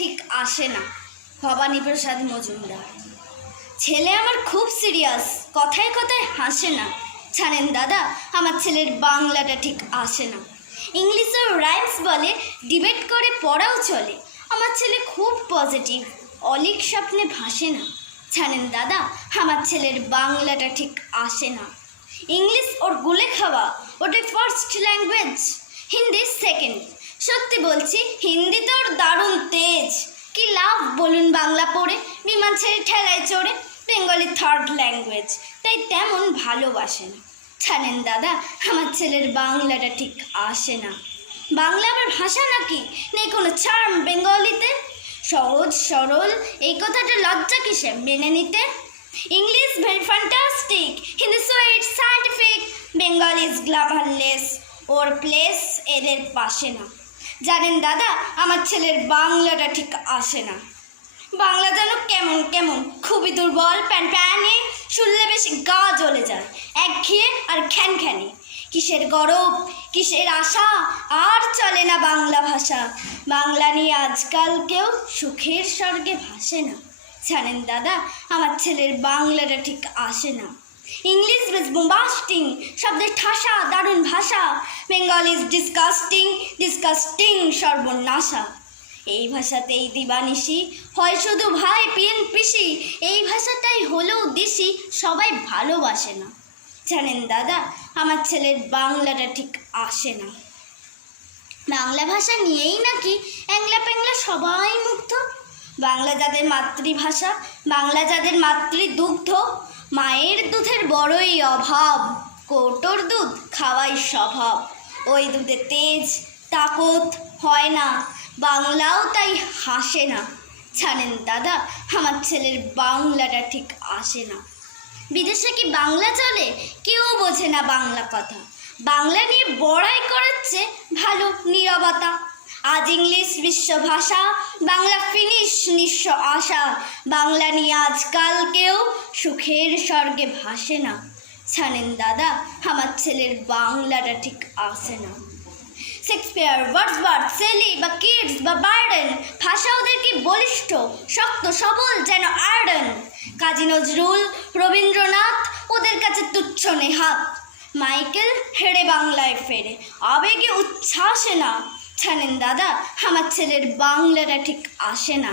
ঠিক আসে না। ভবানী প্রসাদ মজুমদার। ছেলে আমার খুব সিরিয়াস, কথায় কথায় হাসে না। জানেন দাদা, আমার ছেলের বাংলাটা ঠিক আসে না। ইংলিশেও রাইমস বলে, ডিবেট করে পড়াও চলে। আমার ছেলে খুব পজিটিভ, অলিক স্বপ্নে ভাসে না। জানেন দাদা, আমার ছেলের বাংলাটা ঠিক আসে না। ইংলিশ ওর গুলে খাওয়া, ওটাই ফার্স্ট ল্যাঙ্গুয়েজ, হিন্দি সেকেন্ড। সত্যি বলছি, হিন্দিতে ওর দারুণ তেজ। কি লাভ বলুন বাংলা পড়ে, বিমান ছেড়ে ঠেলায় চড়ে। বেঙ্গলি থার্ড ল্যাঙ্গুয়েজ, তাই তেমন ভালোবাসে না। জানেন দাদা, আমার ছেলের বাংলাটা ঠিক আসে না। বাংলা আবার ভাষা নাকি, নেই কোনো চার্ম বেঙ্গলিতে? সহজ সরল, এই কথাটা লজ্জা কিসে মেনে নিতে? English very fantastic, Hindi sweet scientific, Bengal is glamourless, or place এদের পাশে না। জানেন দাদা, আমার ছেলের বাংলাটা ঠিক আসে না। বাংলা যেন কেমন কেমন, খুবই দুর্বল, প্যান প্যানে, শুনলে বেশি গা জ্বলে যায়, একঘেয়ে আর খ্যানখ্যানি। কিসের গরব, কিসের আশা, আর চলে না বাংলা ভাষা। বাংলা নিয়ে আজকাল কেউ সুখের স্বর্গে ভাসে না। জানেন দাদা, আমার ছেলের বাংলাটা ঠিক আসে না। ইংলিশ বেশ বোম্বাস্টিং, শব্দের ঠাসা, দারুণ ভাষা। বেঙ্গল ইজ ডিসকাস্টিং, ডিসকাস্টিং সর্বনাশা। এই ভাষাতেই দিবানিশি হয় শুধু ভাই পিন পিসি। এই ভাষাটাই হলেও দেশি, সবাই ভালোবাসে না। জানেন দাদা, আমার ছেলের বাংলাটা ঠিক আসে না। বাংলা ভাষা নিয়েই নাকি অ্যাংলা প্যাংলা সবাই মুগ্ধ। বাংলা যাদের মাতৃভাষা, বাংলা যাদের মাতৃদুগ্ধ, মায়ের দুধের বড়ই অভাব, কৌটোর দুধ খাওয়াই স্বভাব। ওই দুধে তেজ তাকত হয় না, বাংলাও তাই হাসে না। জানেন দাদা, আমার ছেলের বাংলাটা ঠিক আসে না। বিদেশে কি বাংলা চলে? কেউ বোঝে না বাংলা কথা। বাংলা নিয়ে বড়াই করাচ্ছে ভালো নীরবতা। আজ ইংলিশ বিশ্বভাষা, বাংলা ফিনিশ নিঃস্ব আশা। বাংলা নিয়ে আজকাল কেউ সুখের স্বর্গে ভাসে না। জানেন দাদা, আমার ছেলের বাংলাটা ঠিক আসে না। শেক্সপিয়ার, ওয়ার্ডসওয়ার্থ, শেলি বা কিডস বা বার্ডেন, ভাষা ওদের কি বলিষ্ঠ, শক্ত সবল যেন আয়রন। কাজী নজরুল, রবীন্দ্রনাথ ওদের কাছে তুচ্ছ নেহাত। মাইকেল হেরে বাংলায় ফেরে, আবেগে উচ্ছ্বাসে না। জানেন দাদা, আমার ছেলের বাংলাটা ঠিক আসে না।